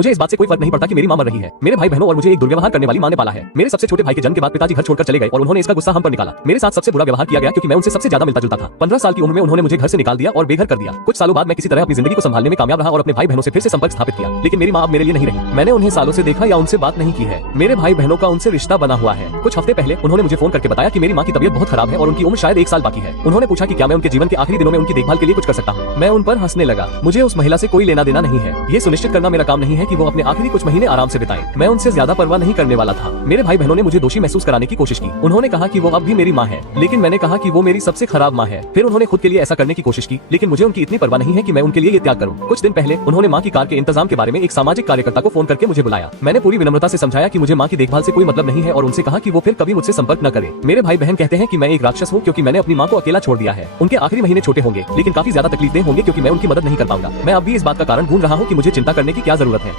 मुझे इस बात से कोई फर्क नहीं पड़ता कि मेरी मां मर रही है। मेरे भाई बहनों और मुझे एक दुर्व्यवहार करने वाली मां ने पाला है। मेरे सबसे छोटे भाई के जन्म के बाद पिताजी घर छोड़कर चले गए और उन्होंने इसका गुस्सा हम पर निकाला। मेरे साथ सबसे बुरा व्यवहार किया गया क्योंकि मैं उनसे सबसे ज्यादा मिलता जुलता था। 15 साल की उम्र में उन्होंने मुझे घर से निकाल दिया और बेघर कर दिया। कुछ सालों बाद मैं किसी तरह अपनी जिंदगी को संभालने में कामयाब रहा और अपने भाई बहनों से फिर से संपर्क स्थापित किया, लेकिन मेरी मां अब मेरे लिए नहीं रही। मैंने उन्हें सालों से देखा या उनसे बात नहीं की है। मेरे भाई बहनों का उनसे रिश्ता बना हुआ है। कुछ हफ्ते पहले उन्होंने मुझे फोन करके बताया कि मेरी मां की तबीयत बहुत खराब है और उनकी उम्र शायद 1 साल बाकी है। उन्होंने पूछा कि क्या मैं उनके जीवन के आखिरी दिनों में उनकी देखभाल के लिए कुछ कर सकता हूँ। मैं उन पर हंसने लगा। मुझे उस महिला से कोई लेना देना नहीं है। ये सुनिश्चित करना मेरा काम नहीं है कि वो अपने आखिरी कुछ महीने आराम से बिताएं। मैं उनसे ज्यादा परवाह नहीं करने वाला था। मेरे भाई बहनों ने मुझे दोषी महसूस कराने की कोशिश की। उन्होंने कहा कि वो अब भी मेरी मां है, लेकिन मैंने कहा कि वो मेरी सबसे खराब मां है। फिर उन्होंने खुद के लिए ऐसा करने की कोशिश की, लेकिन मुझे उनकी इतनी परवाह नहीं है कि मैं उनके लिए ये त्याग करूं। कुछ दिन पहले उन्होंने मां की कार के इंतजाम के बारे में एक सामाजिक कार्यकर्ता को फोन करके मुझे बुलाया। मैंने पूरी विनम्रता से समझाया कि मुझे मां की देखभाल से कोई मतलब नहीं है और उनसे कहा कि वो फिर कभी मुझसे संपर्क न करे। मेरे भाई बहन कहते हैं कि मैं एक राक्षस हूँ क्योंकि मैंने अपनी मां को अकेला छोड़ दिया है। उनके आखिरी महीने छोटे होंगे, लेकिन काफी ज्यादा तकलीफदेह होंगे क्योंकि मैं उनकी मदद नहीं कर पाऊंगा। मैं अब भी इस बात का कारण ढूंढ रहा हूँ कि मुझे चिंता करने की क्या जरूरत है।